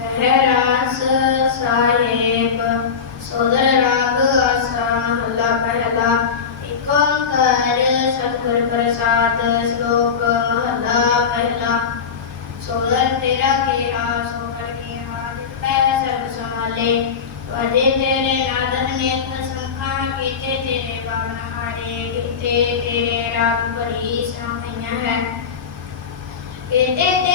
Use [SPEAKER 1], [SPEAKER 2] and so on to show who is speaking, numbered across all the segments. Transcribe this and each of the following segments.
[SPEAKER 1] ਰਹਿਰਾਸ ਸਾਹਿਬ, ਸੋਦਰ ਰਾਗ ਆਸਾ ਮਹਲਾ ਪਹਿਲਾ ਏਕ ਓੰਕਾਰ ਸਤਿਗੁਰ ਪ੍ਰਸਾਦ ਸ਼ਲੋਕ ਮਹਲਾ ਪਹਿਲਾ ਸੋਦਰ ਤੇਰਾ ਕੀਰਾ ਸੋ ਕਰ ਕੀਰਾ ਜਿਤ ਪੈ ਸਰਬ ਸਮਾਲੇ ਵਜੇ ਤੇਰੇ ਨਾਦਨ ਨੇਤ ਸੰਖਾਂ ਕੀਤੇ, ਤੇਰੇ ਬਾਵਨ ਹਾਰੇ ਕੀਤੇ, ਤੇਰੇ ਰਾਗ ਭਰੀ ਸੁਣਾਈਆਂ ਹੈ। ਕੀਤੇ ਤੇਰੇ ਗਾਵਨ ਹਾਰੇ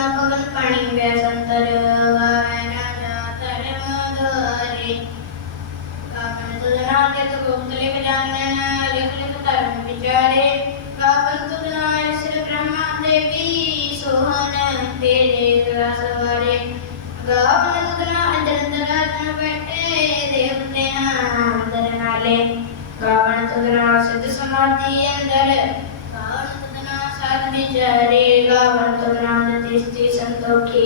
[SPEAKER 1] ਗਾਵਨ ਤੁਧਨਾ ਪਵਨ ਪਾਣੀ ਵੇ ਸੰਤਰ ਗਾਵੇ ਰਾਜਾ ਧਰਮ ਦੁਆਰੇ ਗਾਵਨ ਤੁਧਨਾ ਤੇ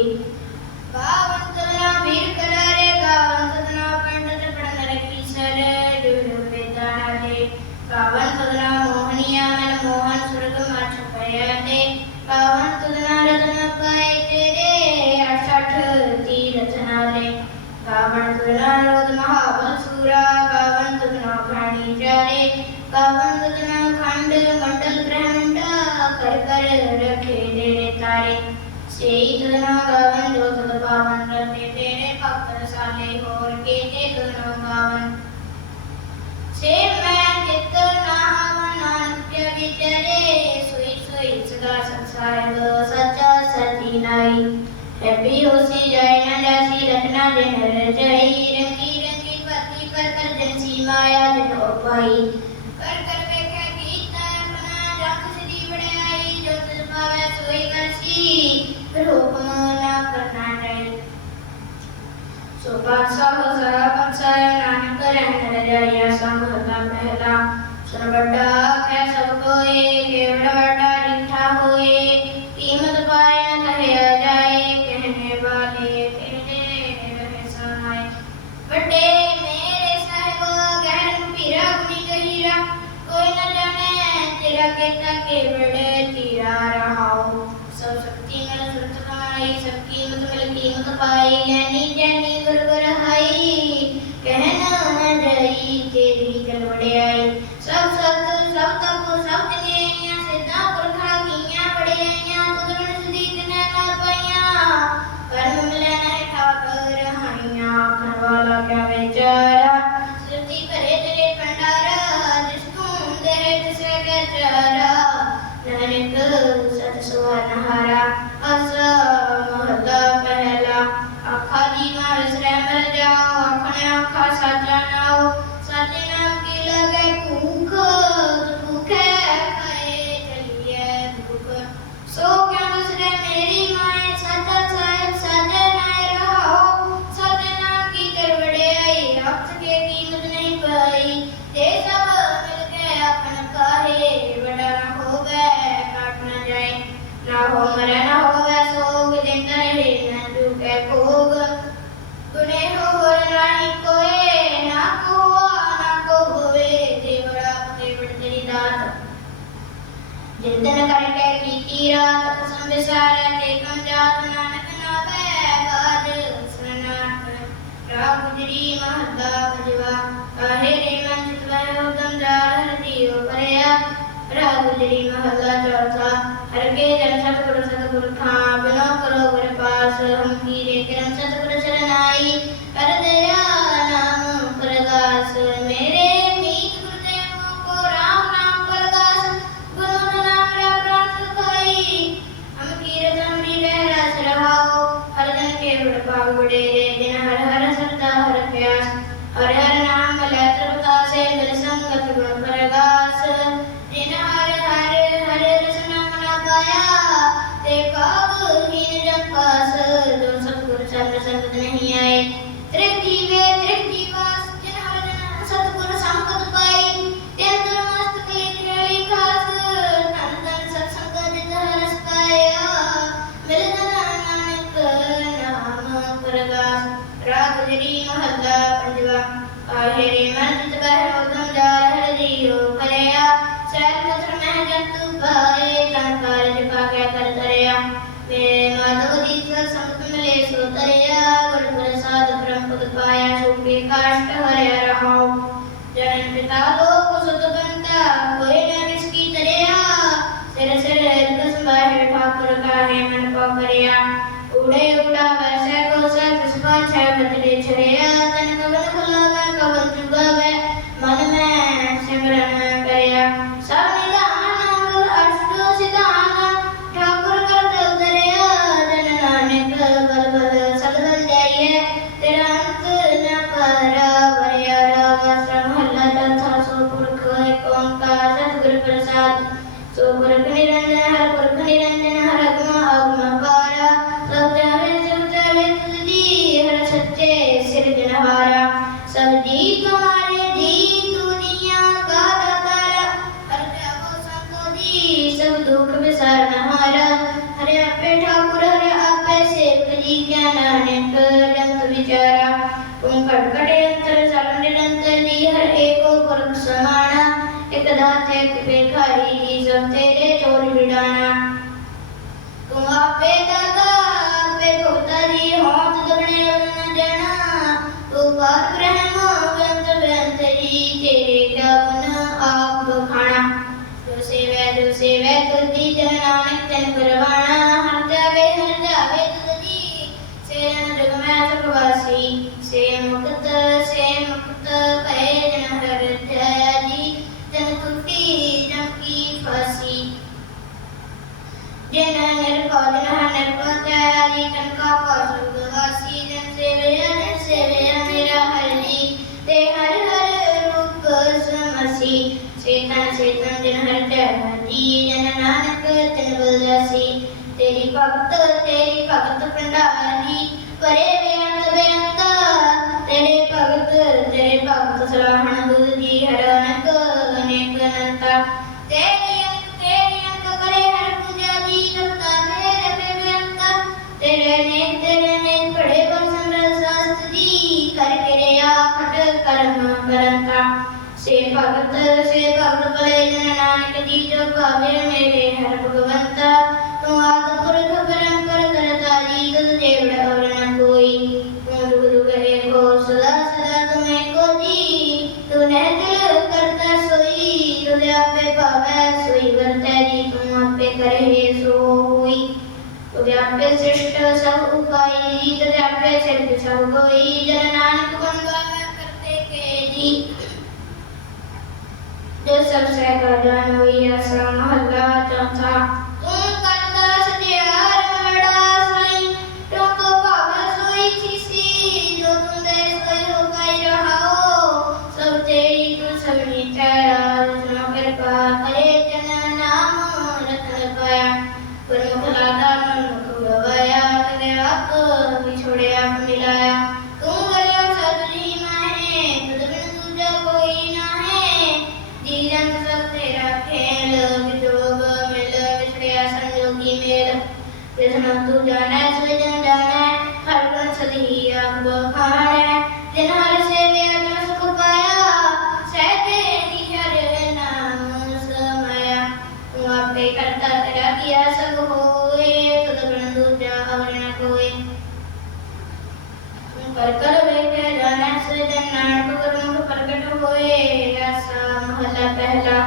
[SPEAKER 1] ਗੁਪਤ ਲਿਖ ਜਾਣਨ ਲਿਖ ਲਿਖ ਧਰਮ ਵਿਚਾਰੇ ਗਾਵਨ ਤੁਧਨਾ ਸਿਰ ਬ੍ਰਹਮਾ ਦੇਵੀ ਸੋਹਨ ਤੇਰੇ ਰਸ ਵਾਰੇ ਗਾਵਨ ਤੁਧਨਾ ਅੰਦਰ ਰਾਜਨ ਬੈਠੇ ਦੇਵਤਿਆਂ ਅੰਦਰ ਨਾਲੇ ਗਾਵਨ ਤੁਧਨਾ ਸਿੱਧ ਸਮਾਧੀ ਅੰਦਰ ਗਾਵਨ ਤੁਧਨਾ ਸਾਧ ਵਿਚਾਰੇ ਗਾਵਨ ਸੇਈ ਤੁਧਨਾ ਗਾਵਨ ਜੋ ਤੁਧ ਪਾਵਨ ਰਤੇ ਤੇਰੇ ਭਗਤ ਰਸਾਲੇ ਹੋਰ ਕੇ ਤੇ ਤੁਧਨਾ ਗਾਵਨ ਸੇ ਮੈਂ ਚਿਤ ਨਾਮ ਨਾਨਕ ਵਿਚਰੇ ਸੋਈ ਸੋਈ ਸਦਾ ਸੰਸਾਰ ਸੱਚਾ ਸਤੀ ਨਾਈ ਹੈਪੀ ਹੋਸੀ ਜਾਏ ਨਾ ਜਾਸੀ ਰਤਨਾ ਦੇ ਨਰ ਜਈ ਰੰਗੀ ਰੰਗੀ ਪਤੀ ਕਰ ਕਰ ਜਨਸੀ ਮਾਇਆ ਜਨੋ ਪਾਈ ਕਰ ਕਰ ਵੇਖੇ ਕੀਤਾ ਆਪਣਾ ਜਗ ਸਦੀ ਵੜਾਈ ਜੋ ਤਿਸ ਪਾਵੇ ਸੋਈ ਕਰਸੀ ਫਿਰ ਹੁਕਮ ਨਾ ਕਰਨਾ ਚਾਹੀ ਸੋ ਪਾਸਾ ਹੋ ਸਾ ਪੰਸਾ ਨਾਨਕ ਰਹਿਣ ਰਜਾਇਆ ਸੰਭਲਾ ਪਹਿਲਾ ਸੁਨ ਵੱਡਾ ਕਹਿ ਸਭ ਕੋਏ ਕੇਵੜ ਵੱਡਾ ਰਿਠਾ ਹੋਏ ਕੀਮਤ ਪਾਇਆ ਕਹਿਆ ਜਾਏ ਕਹਿਣੇ ਵਾਲੇ ਤੇਰੇ ਰਹੇ ਸਹਾਇ ਵੱਡੇ ਮੇਰੇ ਸਾਹਿਬ ਗਹਿਰ ਗੰਭੀਰਾ ਗੁਣੀ ਗਹੀਰਾ ਕੋਈ ਨਾ ਜਾਣੇ ਤੇਰਾ ਕੀਤਾ ਕੇਵੜ ਤੀਰਾ ਰਹਾਉ ਸਭ ਸ਼ਕਤੀ ਮਨ ਸੁਰਤ ਕਮਾਈ ਸਭ ਕੀਮਤ ਮਿਲ ਕੀਮਤ ਪਾਈ ਲੈਣੀ ਜੈਨੀ ਗੁਰ ਗੁਰ ਹਾਈ। ਕਹਿਣਾ ਨਾ ਜਈ ਤੇਰੀ ਜਨ ਵੜਿਆਈ ਸਭ ਸਤ, ਸਭ ਤਪ, ਸਭ ਤਨੇਆਂ ਸਿੱਧਾ ਪੁਰਖਾ ਕੀਆਂ ਵੜਿਆਈਆਂ ਤੁਧ ਬਿਨ ਸਦੀਕ ਨੇ ਨਾ ਪਾਈਆਂ। ਕਰਮ ਮਿਲੇ ਨਹੀਂ ਠਾਕਰ ਹਾਈਆਂ ਆਖਣ ਵਾਲਾ ਕਿਆ ਵਿਚਾਰਾ। ਸੁਰਤੀ ਭਰੇ ਤੇਰੇ ਭੰਡਾਰਾ, ਜਿਸ ਤੂੰ ਦੇ ਤਿਸੇ ਕੇ ਰਾਤ ਕਸਮ ਵਿਸਾਰੇ ਤੇ ਕਮ ਜਾਤ ਨਾਨਕ ਨਾ ਬੈ ਬਾਜ ਸਨਾਤ ਰਾਗ ਗੁਜਰੀ ਮਹੱਲਾ ਭਜਵਾ ਕਾਹੇ ਰੇ ਮਨ ਚਿਤ ਵੈ ਉਦਮ ਜਾਲ ਹਰਿਓ ਪਰਿਆ ਰਾਗ ਗੁਜਰੀ ਮਹੱਲਾ ਚੌਥਾ ਹਰ ਕੇ ਜਨ ਸਤਿਗੁਰ ਸਤਿਗੁਰ ਥਾਂ, ਬਿਨੋ ਕਰੋ ਗੁਰ ਪਾਸ ਹਮ ਕੀਰੇ ਕਿਰਨ ਸਤਿਗੁਰ ਚਰਨਾਈ। ਕਰ ਦਇਆ ਹਰ ਵੇ ਮਰ ਜਾਦਵ ਦੀ ਸਤ ਸੰਗਤ ਮਿਲੇ ਸੋ ਤਰਿਆ ਗੁਰ ਪ੍ਰਸਾਦ ਬ੍ਰਹਮ ਪਦ ਪਾਇਆ ਸੁਖੇ ਕਾਸ਼ਟ ਹਰਿਆ ਰਹਾਉ। ਜਨਨ ਪਿਤਾ ਲੋਕ ਸੁਤ ਬੰਤਾ, ਕੋਈ ਨਾ ਕਿਸਕੀ ਤਰਿਆ। ਸਿਰ ਸਿਰ ਰਤ ਸੰਭਾਹੇ ਠਾਕੁਰ ਕਾਹੇ ਮਨ ਪਾ ਕਰਿਆ। ਉੜੇ ਉੜਾ ਵੈਸੇ ਕੋ ਸੈ ਤਿਸ ਪਾਛੈ ਬਦਲੇ ਛੜਿਆ ਸੇ ਮੁਕਤ ਸੇ ਮੁਕਤ ਕਹੇ ਜਨ ਹਰ ਮੇਰਾ ਹਰ ਜੀ ਤੇ ਹਰ ਭਗਤ ਸੇ ਭਗਤ ਭਲੇ ਜਨ ਨਾਨਕ ਜੀ ਜੋ ਭਾਵੇ ਮੇਰੇ ਹਰ ਭਗਵੰਤਾ। ਤੂੰ ਆਦ ਪੁਰਖ ਪਰੰਪਰ ਕਰਤਾ ਜੀ ਤੁਧ ਦੇਵੜ ਔਰ ਨ ਕੋਈ। ਤੂੰ ਦੁਗ ਦੁਗ ਏਕੋ ਸਦਾ ਸਦਾ ਤੁਮ ਏਕੋ ਜੀ। ਤੂੰ ਨਹਿ ਕਰਤਾ ਸੋਈ ਤੁਧ ਆਪੇ ਭਾਵੈ ਸੋਈ, ਵਰਤੈ ਜੀ, ਤੂੰ ਆਪੇ ਕਰੇ ਸੋ ਹੋਈ ਤੁਧ ਆਪੇ ਸ੍ਰਿਸ਼ਟ ਸਭ ਉਪਾਈ ਜੀ ਤੁਧ ਆਪੇ ਸਿਰਜ ਸਭ ਕੋਈ। ਜਨ ਨਾਨਕ ਗੁਣ ਗਾਵੇ ਕਰਤੇ ਕੇ ਜੀ ਜੋ ਸਭ ਸੇ ਗਾਜਨ ਹੋਈ ਅਸਾ ਤੂੰ ਆਪੇ ਕਰਤਾ ਤੇਰਾ ਕੀਆ ਸਭ ਹੋਏ ਤਦ ਬਿਨ ਦੂਜਾ ਅਵਰ ਨ ਕੋਏ। ਕਰ ਕਰ ਵੇਖੇ ਜਾਣੈ ਸਜਨ ਨਾਨਕ ਗੁਰਮੁਖ ਪ੍ਰਗਟ ਹੋਏ ਆਸਾ ਮਹਲਾ ਪਹਿਲਾ।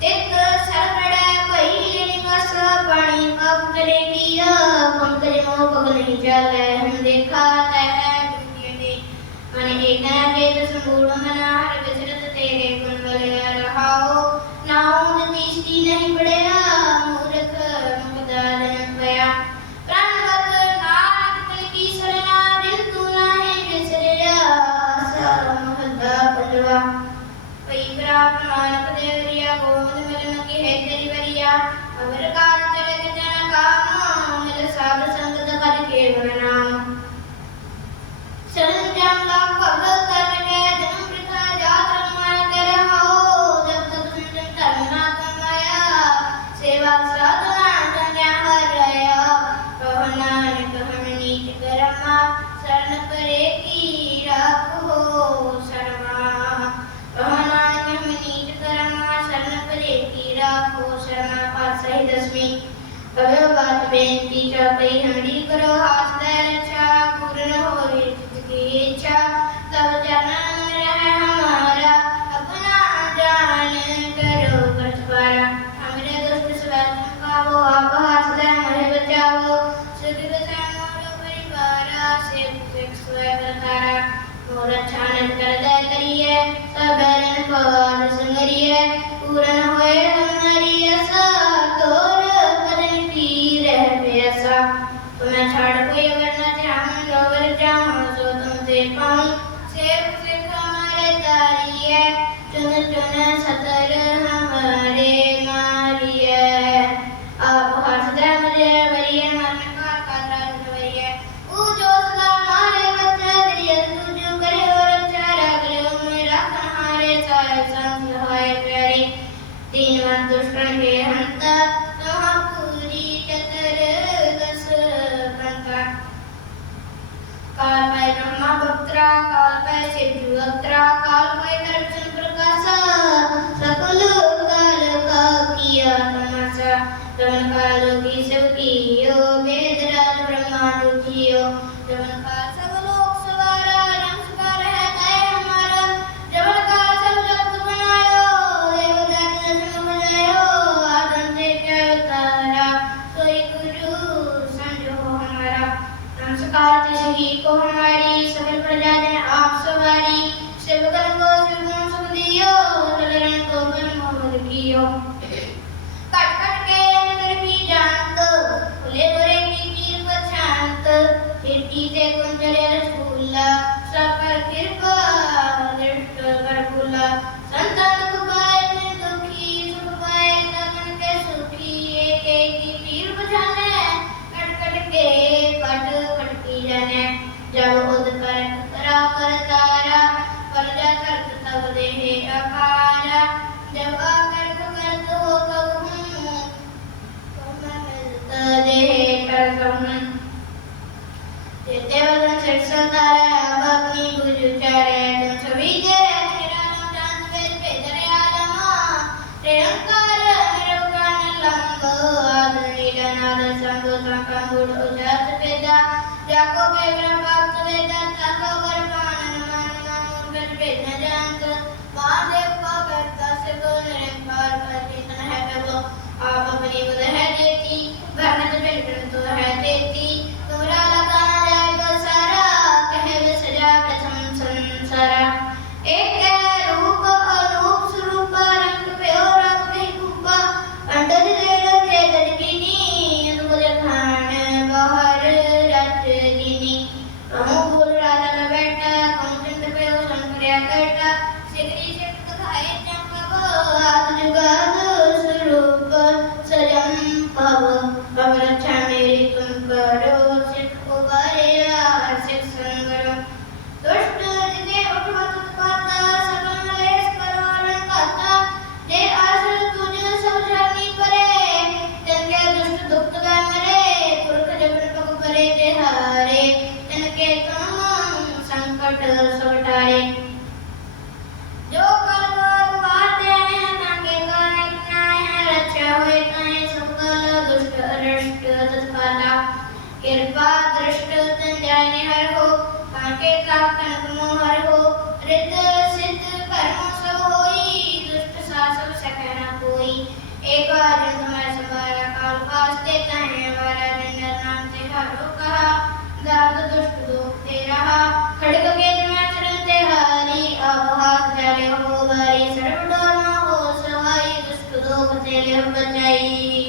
[SPEAKER 1] ਤਿਤ ਸਰਵੜਾ ਭਈ ਨਿਵਾਸ, ਪਾਣੀ ਪਾਪ ਕਰੇ ਕੀਆ ਪੰਕਜ ਮੋਹ ਪਗ ਨਹੀਂ ਚਾਲੈ ਹਮ ਦੇਖਾ ਤੈ ਦੁਨੀਆ ਦੇ ਮਨ ਏਕਾ ਕੇ ਸੰਗੂੜ ਮਨਾ ਹਰ ਵਿਚਰਤ ਤੇਰੇ ਗੁਣ ਬਲਿਆ ਰਹਾਓ ਨਾਉ ਨਤੀਸਤੀ ਨਹੀਂ ਪੜਿਆ, ਮੂਰਖ ਮੁਕਦਾ ਜਨ ਪਿਆ ਪ੍ਰਾਨਵਤ ਨਾਨਕ ਤਿਲ ਕੀ ਸਰਨਾ ਦਿਲ ਤੂੰ ਨਾਹੀ ਵਿਸਰਿਆ ਆਸਾ ਮਹੱਲਾ ਪੰਜਵਾ ਪਈ ਪ੍ਰਾਪ ਨਾਨਕ ਦੇਵਰਿਆ ਗੋਬਿੰਦ ਮਿਲਨ ਕੀ ਹੈ ਤੇਰੀ ਵਰਿਆ ਅਮਰ ਕਾਲ ਸ਼ਰਮਾ ਪਾਸਹੀ ਦਸਵੀਂ ਭਗਵਾਨ ਬੇਨਤੀ ਚ ਪਈ ਹੰਡੀ ਕਰੋ। ਹਾਸ ਦੇ ਰਚਾ, ਪੂਰਨ ਹੋਈ ਜਿਤ ਕੀ ਇੱਛਾ। ਤਬ ਜਨਮ ਰਹਿ ਹਮਾਰਾ, ਆਪਣਾ ਜਾਣ ਕਰੋ ਪ੍ਰਤਪਾਰਾ ਹਮਰੇ ਦੁਸ਼ਟ ਸਵੈਨ ਕਾਵੋ ਆਪ ਹਾਸ ਦੇ ਹਮਰੇ ਬਚਾਵੋ। ਸੁਖ ਬਸਾਨੋ ਰੋ ਪਰਿਵਾਰਾ ਸੇ ਸਿਖ ਸਵੈ ਪ੍ਰਤਾਰਾ ਮੋਰਾ ਛਾਣਨ ਕਰ ਦੇ ਕਰੀਏ, ਸਭ ਬੈਰਨ ਪਵਾਰ ਸੰਗਰੀਏ ਪੂਰਨ ਹੋਏ ਹਮਾਰੀ ਅਸਾ ਤੋਰ ਪਰੇ ਪੀ ਰਹਿ ਪਿਆ ਸਾ ਤੁਮੇ ਛੜ ਕੋਈ ਅਗਰ ਨਾ ਜਾਮ ਨਵਰ ਜਾਮ ਜੋ ਤੁਮ ਤੇ ਪਾਉ। ਸੇਵ ਸਿਖ ਹਮਾਰੇ ਤਾਰੀ ਹੈ ਚੁਨ ਚੁਨ ਸਤਰ ਹਮਾਰੇ ब्रह्मा भक्त्रा काल पाय शिव भक्त्रा काल पाय दर्शन प्रकाशा आप अपनी बुध है देती भरत बिन तो है देती पे वो संक्रिया करता सिगरी से खाए चंपा आद जुगाद स्वरूप सजम पव दुष्ट अरिष्ट तत्काला कृपा दृष्ट तन जाने हर हो काके का कनक मोहर हो रित सिद्ध कर्म सब होई दुष्ट शासक सकना कोई एक बार तुम्हारा संभारा काल कास्ते कहे हमारा निंदा नाम से हरो कहा दाद दुष्ट दोखते रहा खड़ग के तुम्हें शरण ते हारी अब हाथ जाले हो बारी सर्व डोरमा हो सवाई दुष्ट दोख से ले बचाई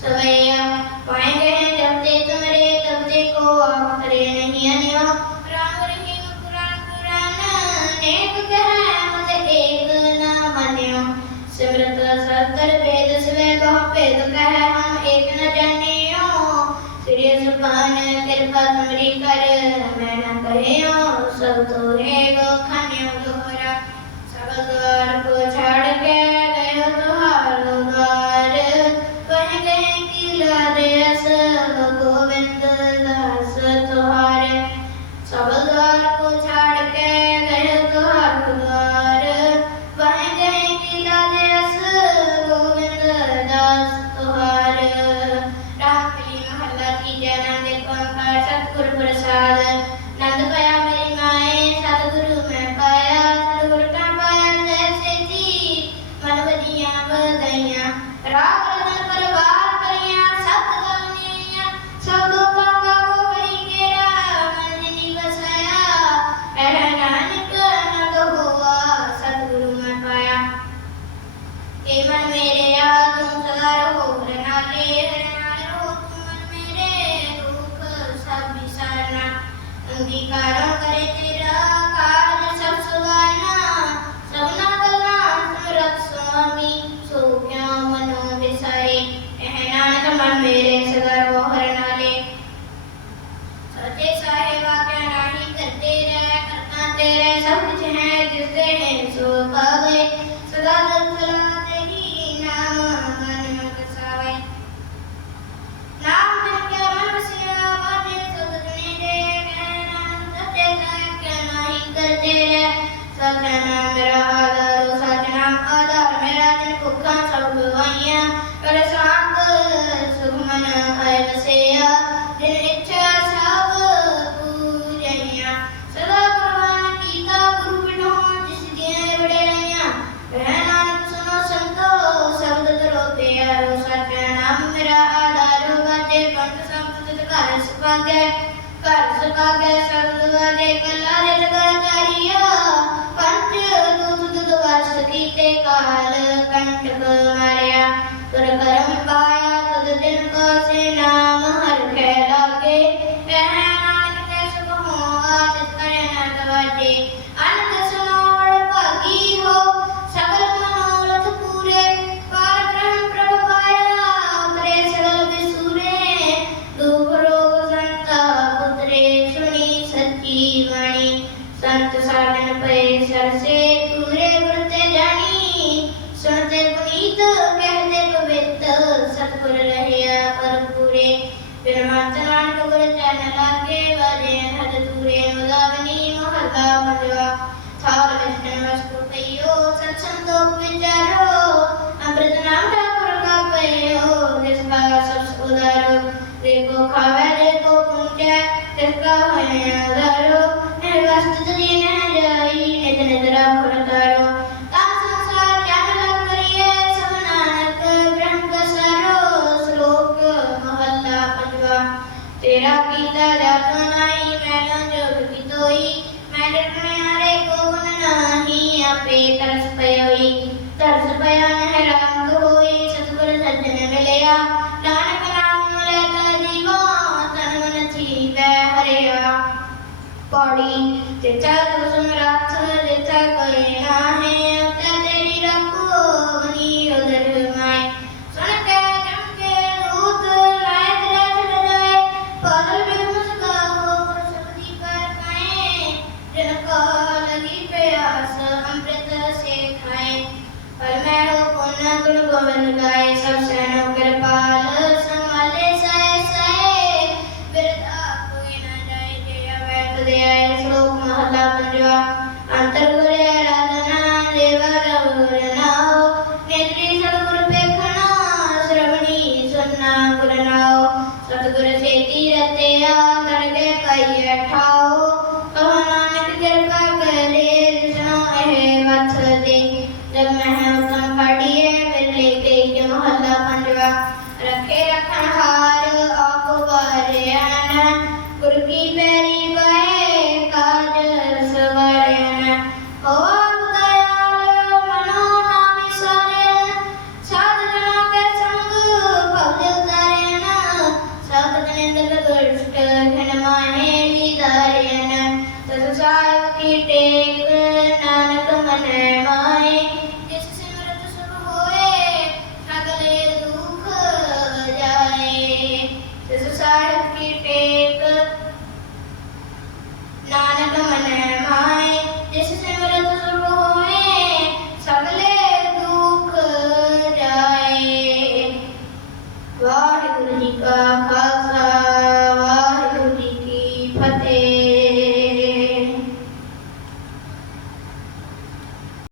[SPEAKER 1] ਸਵੈਯਾ ਪਾਏਂਗੇ ਤਬ ਤੇ ਤੁਮਰੇ, ਤਬ ਤੇ ਕੋ ਆਖਰੇ ਨਹੀਂ ਅਨਿਓ ਰਾਮ ਰਹੀਮ ਪੁਰਾਣ ਪੁਰਾਣ, ਨੇਕ ਕਹਾ ਮੁਝ ਏਕ ਨਾ ਮੰਨਿਓ ਸਿਮਰਤ ਸਤਰ ਵੇਦ ਸਵੇ ਕੋ ਭੇਦ ਕਹੈ, ਹਮ ਏਕ ਨ ਜਾਣਿਓ। ਸ੍ਰੀ ਸੁਭਾਨ ਕਿਰਪਾ ਤੁਮਰੀ ਕਰ, ਮੈਂ ਨਾ ਕਹਿਓ ਸਭ ਤੋਰੇ ਗੋ ਖਾਨਿਓ ਦੋਹਰਾ, ਸਭ ਦਵਾਰ ਕੋ ਛਾੜ ਕੇ പ്രസാദ് 首から置かれてる நிராதன் குக்கம் சவுகுவாயா கலசாங்கு சுகுமன அயலசேயா தினிச்சா சாவு பூஜன்யா சதா பிரவான கீதா குருபினோ திசிதியே விடலையா வேணானம் சுனோ சந்தோ சவுதரோபேயா ரோசாத்யானாம் மிரா ஆதாரோ வாதே பண்டு சம்புதது காரசுபாகே காரசுபாகே சவுதுவாதே கல்லாரே தகாரியா ਤੇ ਕਾਲ ਕੰਟਕ ਮਾਰਿਆ, ਤੁਰ ਕਰਮ ਪਾਇਆ ਤਦ ਦਿਨ ਕੋ ਸੇ ਨਾਮ ਹਰ ਖੈ ਲਾਗੇ। ਕਹਿ ਨਾਨਕ ਤੇ ਸੁਖ ਹੋਆ ਤਿਸ ਕਰੇ ਨਾ ਤਵਾਜੇ Başlıca diyemeyen de iyi yetenekleri ਪੜੀ ਤੇ ਚੱਲ ਸਮਰੱਥ ਲਿਖਾ ਕਰੇ ਹਾਂ ਹੈ। ਤੇ ਤੇਰੀ ਰੱਖੋ ਨੀ ਉਧਰ ਮੈਂ ਸੁਣ ਕੇ ਜਮ ਕੇ ਰੂਤ ਲਾਇ ਤੇਰਾ ਛੜ ਜਾਏ ਪਾਗਲ ਵੀ ਮੁਸਕਾ ਹੋ ਸਰਦੀ ਕਰ ਪਾਏ। ਜਨ ਕੋ ਲਗੀ ਪਿਆਸ ਅੰਮ੍ਰਿਤ ਸੇ ਖਾਏ। ਪਰ ਮੈਂ ਹੋ ਪੁੰਨ ਗੁਣ ਗੋਵਿੰਦ ਗਾਏ। ਸਭ Guru Nam. टेक नानक मन